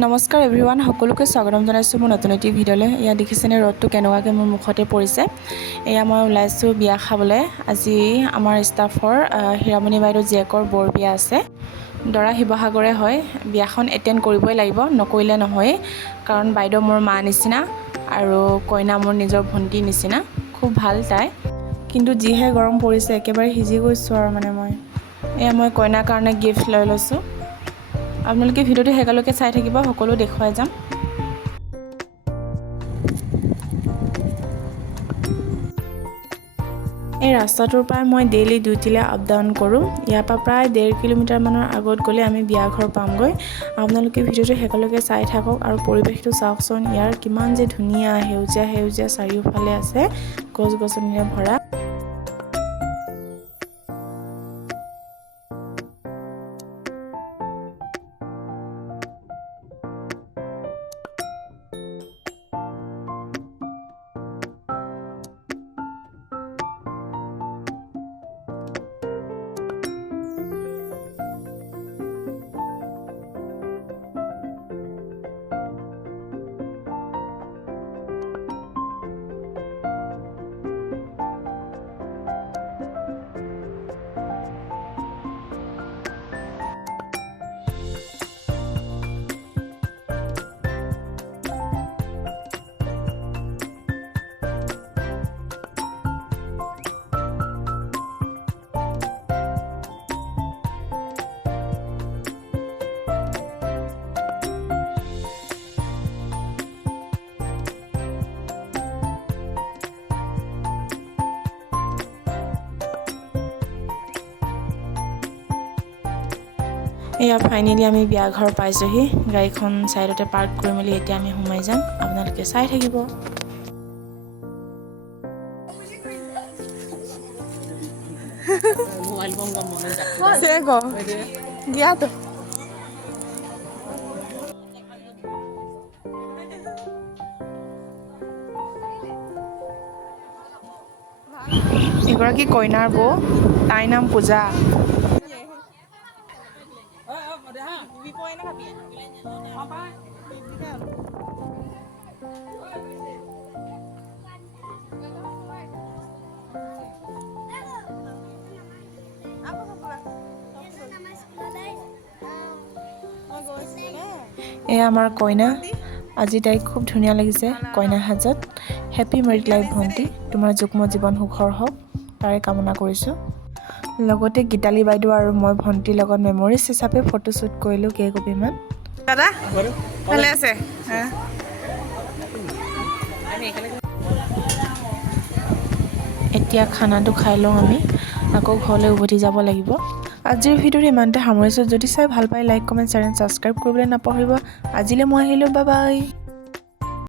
নমস্কাৰ এভৰিৱান সকলোকে স্বাগতম জনাইছোঁ মোৰ নতুন এটি ভিডিঅ'লৈ। এয়া দেখিছেনে ৰ'দটো কেনেকুৱাকৈ মোৰ মুখতে পৰিছে? এয়া মই ওলাইছোঁ বিয়া খাবলৈ। আজি আমাৰ ষ্টাফৰ হীৰামণি বাইদেউ জীয়েকৰ বৰ বিয়া আছে। দৰা শিৱসাগৰে হয়। বিয়াখন এটেণ্ড কৰিবই লাগিব, নকৰিলে নহয়েই। কাৰণ বাইদেউ মোৰ মা নিচিনা আৰু কইনা মোৰ নিজৰ ভণ্টিৰ নিচিনা। খুব ভালো তাই। কিন্তু যিহে গৰম পৰিছে, একেবাৰে সিজি গৈছোঁ আৰু মানে মই। এয়া মই কইনাৰ কাৰণে গিফ্ট লৈ লৈছোঁ। আপোনালোকে ভিডিঅ'টো শেষলৈকে চাই থাকিব সকলো দেখুৱাই যাম। এই ৰাস্তাটোৰ পৰাই মই ডেইলি ডিউটিলৈ আপ ডাউন কৰোঁ। ইয়াৰ পৰা প্ৰায় ডেৰ কিলোমিটাৰমানৰ আগত গ'লে আমি বিয়াঘৰ পামগৈ। আপোনালোকে ভিডিঅ'টো শেষলৈকে চাই থাকক আৰু পৰিৱেশটো চাওকচোন। ইয়াৰ কিমান যে ধুনীয়া সেউজীয়া সেউজীয়া চাৰিওফালে আছে গছ গছনিৰে ভৰা। এয়া ফাইনেলি আমি বিয়া ঘৰ পাইছোঁহি। গাড়ীখন ছাইডতে পাৰ্ক কৰি মেলি এতিয়া আমি সোমাই যাম। আপোনালোকে চাই থাকিব. এগৰাকী কইনাৰ বৌ। তাইৰ নাম পূজা। এয়া আমাৰ কইনা। আজি তাইক খুব ধুনীয়া লাগিছে কইনা সাজত। হেপী মেৰিড লাইফ ভণ্টি। তোমাৰ যুগ্ম জীৱন সুখৰ হওক। তাৰে কামনা কৰিছোঁ। লগতে গীতালি বাইদেউ আৰু মই ভণ্টিৰ লগত মেমৰিজ হিচাপে ফটোশ্বুট কৰিলোঁ কেইকপিমান দাদা? ভালে আছে? এতিয়া খানাটো খাই লওঁ আমি আকৌ ঘৰলৈ উভতি যাব লাগিব। আজিৰ ভিডিঅ'টো ইমানতে সামৰিছোঁ। যদি চাই ভাল পায় like comment share and subscribe কৰিবলৈ নাপাহৰিব। আজিলৈ মই আহিলোঁ বাই বাই